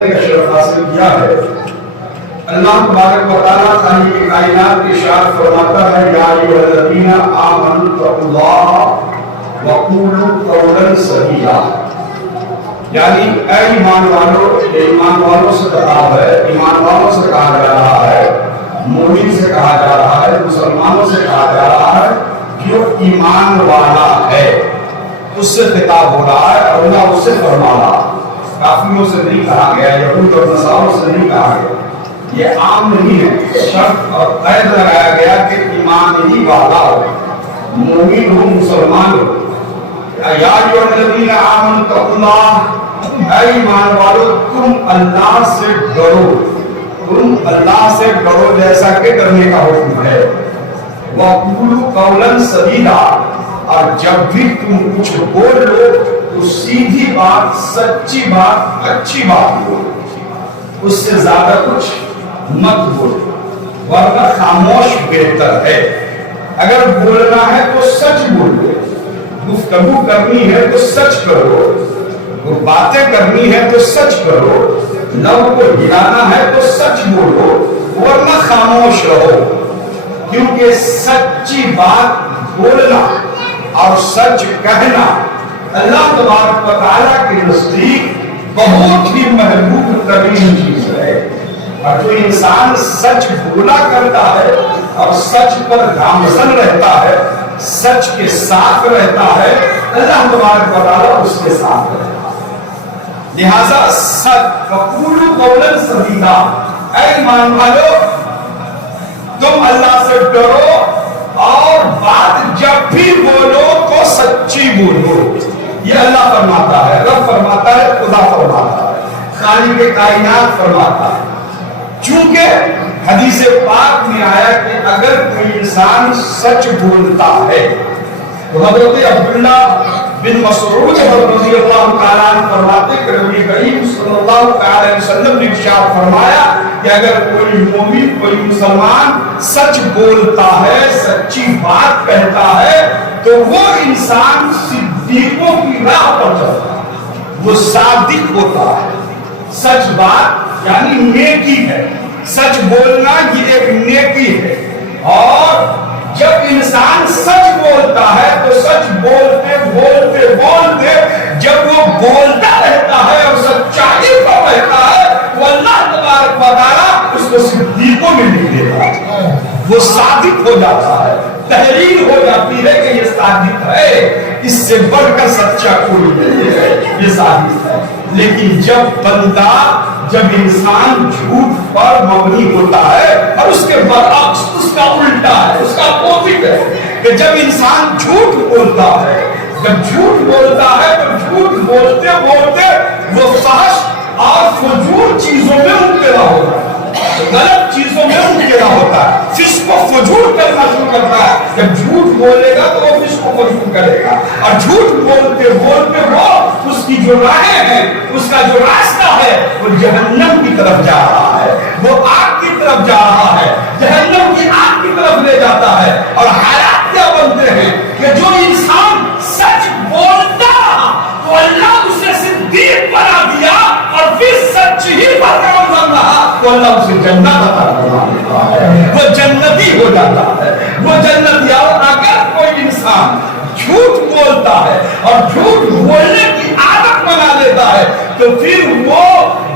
شرف حاصل کیا ہے۔ اللہ تبارک و تعالیٰ خالق کائنات ارشاد فرماتا ہے یا ایھا الذین آمنوا اتقوا اللہ وقولوا قولا سدیدا، یعنی اے ایمان والو، ایمان والوں سے خطاب ہے، ایمان والوں سے کہا جا رہا ہے، مومن سے کہا جا رہا ہے، مسلمانوں سے کہا جا رہا ہے، جو ایمان والا ہے اس سے خطاب ہو رہا ہے۔ اور اللہ اس سے فرما رہا ہے، کافروں سے نہیں کہا گیا، یہود اور نصاروں سے نہیں کہا گیا، یہ عام نہیں ہے، شرط اور قید لگایا گیا کہ ایمان ہی والا ہو، مومن ہو، مسلمان ہو۔ یا ایھا الذین آمنوا اتقوا اللہ، اے ایمان والو تم اللہ سے ڈرو، تم اللہ سے ڈرو جیسا کہ ڈرنے کا حکم ہے۔ وقولوا قولا سدیدا، اور جب بھی تم کچھ بول لو تو سیدھی بات، سچی بات، اچھی بات بولو، اس سے زیادہ کچھ مت بولو، ورنہ خاموش بہتر ہے۔ اگر بولنا ہے تو سچ بولو، گفتگو کرنی ہے تو سچ کرو، باتیں کرنی ہے تو سچ کرو، لب کو ہلانا ہے تو سچ بولو، ورنہ خاموش رہو۔ کیونکہ سچی بات بولنا اور سچ کہنا اللہ تبارک و تعالیٰ کے نزدیک بہت ہی محبوب ترین چیز ہے۔ اور جو انسان سچ بولا کرتا ہے اور سچ پر گامزن رہتا ہے، سچ کے ساتھ رہتا ہے، اللہ تبارک و تعالیٰ اس کے ساتھ رہتا ہے۔ لہذا سچ، وقولوا قولا سدیدا، اے ایمان والو تم اللہ سے ڈرو اور بات جب بھی بولو تو سچی بولو۔ یہ اللہ فرماتا ہے، رب فرماتا ہے، خدا فرماتا ہے، خالق کائنات فرماتا ہے۔ چونکہ حدیث پاک میں آیا کہ اگر کوئی انسان سچ بولتا ہے تو حضرت عبداللہ بن مسعود رضی اللہ تعالیٰ عنہ فرماتے کہ نبی کریم صلی اللہ علیہ وسلم نے ارشاد فرمایا کہ اگر کوئی مومن، کوئی مسلمان سچ بولتا ہے، سچی بات کہتا ہے تو وہ انسان صدیقوں کی راہ پر چلتا ہے، وہ صادق ہوتا ہے۔ سچ بات یعنی نیکی ہے، سچ بولنا یہ ایک نیکی ہے۔ اور جب انسان سچ بولتا ہے تو سچ بولتے بولتے بولتے جب وہ بولتا رہتا ہے اور سچائی پر رہتا ہے تو اللہ تبارک و تعالیٰ اس کو صدیقوں میں لکھ دیتا ہے، وہ صادق ہو جاتا ہے، تحریر ہو جاتی ہے کہ یہ صادق ہے، اس سے بڑھ کر سچا کوئی نہیں ہے، یہ صادق ہے۔ لیکن جب انسان جھوٹ پر مبنی ہوتا ہے اور اس کے برعکس اس کا الٹا ہے، اس کا اپوزٹ ہے کہ جب انسان جھوٹ بولتا ہے، جب جھوٹ بولتا ہے تو جھوٹ بولتے بولتے وہ فحش اور فجور چیزوں میں مبتلا ہوتا ہے، غلط چیزوں میں مبتلا ہوتا ہے، فسق و فجور کرنا شروع کرتا ہے۔ جب جھوٹ بولے گا تو وہ فسق و فجور کرے گا، اور جھوٹ بولتے بولتے وہ اس کی جو راہیں ہیں، اس کا جو راستہ ہے وہ جہنم کی طرف جا رہا ہے، وہ آگ کی طرف جا رہا ہے، جہنم کی آگ کی طرف لے جاتا ہے۔ اور حالات کیا بنتے ہیں کہ جو انسان سچ بولتا تو اللہ اسے صدیق بنا دیا، اور پھر سچ ہی پر گامزن رہا تو اللہ اسے جنت عطا فرما دیتا ہے، وہ جنتی ہو جاتا ہے، وہ جنتی۔ اور اگر کوئی انسان جھوٹ بولتا ہے اور جھوٹ بولنے کی عادت بنا لیتا ہے تو پھر وہ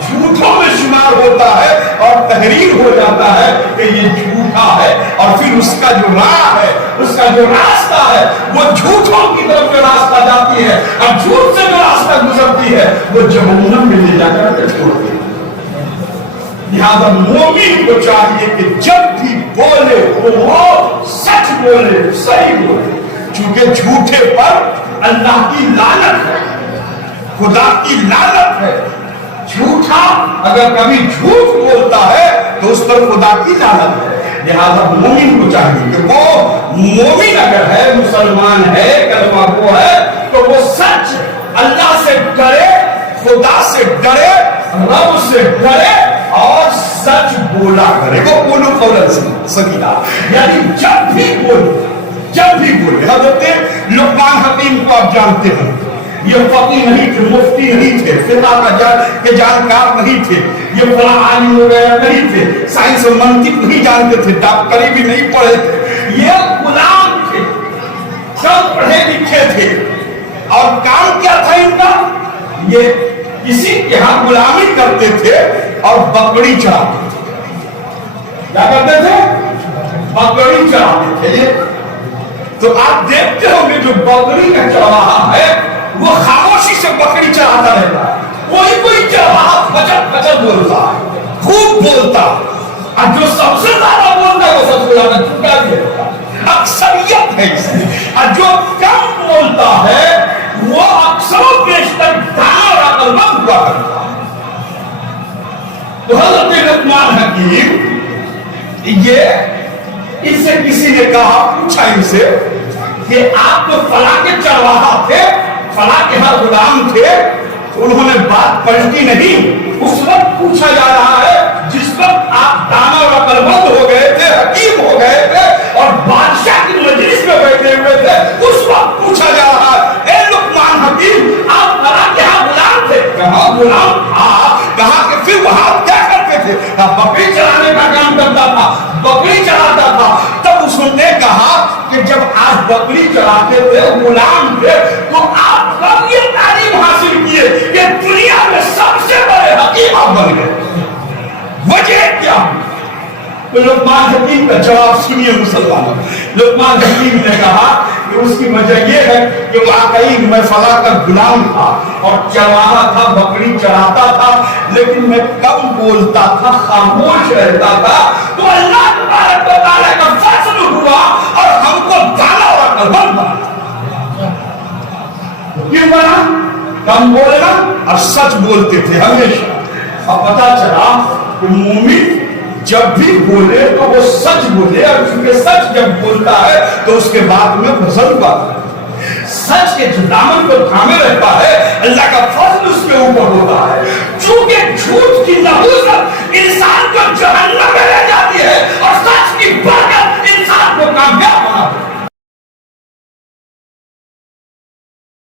جھوٹوں میں شمار ہوتا ہے اور تحریر ہو جاتا ہے کہ یہ جھوٹا ہے، اور پھر اس کا جو راہ ہے، اس کا جو راستہ ہے وہ جھوٹوں کی طرف جو راستہ جاتی ہے، اور جھوٹ سے جو راستہ گزرتی ہے وہ جہنم میں لے جا کر چھوڑتی ہے۔ لہذا مومن کو چاہیے کہ جب بھی بولے وہ سچ بولے، صحیح بولے، چونکہ جھوٹے پر اللہ کی لعنت ہے، خدا کی لعنت ہے۔ جھوٹا اگر کبھی جھوٹ بولتا ہے تو اس پر خدا کی لعنت ہے۔ لہذا مومن کو چاہیے کہ وہ مومن اگر ہے، مسلمان ہے، کلمہ گو ہے، تو وہ سچ اللہ سے ڈرے، خدا سے ڈرے، رب سے ڈرے اور سچ بولا کرے۔ وہ قولوا قولا سدیدا، یعنی جب بھی بولے، جب بھی بولے۔ حضرت لقمان حکیم کو آپ جانتے ہیں، یہ فقی نہیں تھے، مفتی نہیں تھے، فقہ کے جانکار نہیں تھے، یہ فلاں عالم وغیرہ نہیں تھے، سائنس و منطق نہیں جانتے تھے، ڈاکٹری بھی نہیں پڑھے تھے، یہ غلام تھے، سب پڑھے لکھے تھے، اور کام کیا تھا ان کا؟ یہ کسی کے ہاں غلامی کرتے تھے اور بکری چراتے تھے۔ کیا کرتے تھے؟ بکری چراتے تھے۔ تو آپ دیکھتے ہوں گے جو بکری کا چرواہا ہے وہ خاموشی سے بکری چراتا رہتا ہے، کوئی چرواہا پچر پچر بولتا ہے، خوب بولتا، اور جو سب سے زیادہ بولتا ہے وہ سب سے زیادہ چکا بھی ہوتا ہے، اکثریت ہے اس میں، اور جو کم بولتا ہے وہ اکثر و بیشتر دانا اور عقل مند ہوا کرتا ہے۔ تو حضرت لقمان حکیم یہ اس سے کسی نے کہا، پوچھا ان سے کہ آپ تو فلاں کے چرواہا تھے، فلاں کے ہر غلام تھے، انہوں نے بات پلٹی نہیں۔ اس وقت پوچھا جا رہا ہے جس وقت آپ دانا اور عقل مند ہو گئے تھے، حکیم ہو گئے تھے اور بادشاہ کی مجلس میں بیٹھے ہوئے تھے، اس وقت پوچھا جا رہا ہے اے لقمان حکیم آپ فلاں کے ہاں غلام تھے؟ کہا غلام تھا۔ کہا کہ پھر وہاں کیا کرتے تھے؟ بکری چرانے کا کام کرتا تھا، بکری چراتا تھا۔ تب اس نے کہا کہ جب آپ بکری چراتے تھے، غلام تھے، تو آپ کب یہ تعلیم حاصل کیے کہ دنیا میں سب سے بڑے حکیم آپ بن گئے؟ وجہ کیا؟ تو لقمان حکیم کا جواب سنیے مسلمانوں۔ لقمان حکیم نے کہا کہ اس کی وجہ یہ ہے کہ واقعی میں فلاں کا غلام تھا اور چرواہا تھا، بکری چراتا تھا، لیکن میں کم بولتا تھا، خاموش رہتا تھا، تو اللہ تبارک و تعالیٰ کا فضل ہوا اور ہم کو دانا اور عقل مند بنا۔ کیوں بنا؟ کم بولنا اور سچ بولتے تھے ہمیشہ، اور پتا چلا کہ مومن جب بھی بولے تو وہ سچ بولے، اور چونکہ سچ جب بولتا ہے تو اس کے بعد میں فضل پاتا ہے، سچ کے دامن کو تھامے رہتا ہے، اللہ کا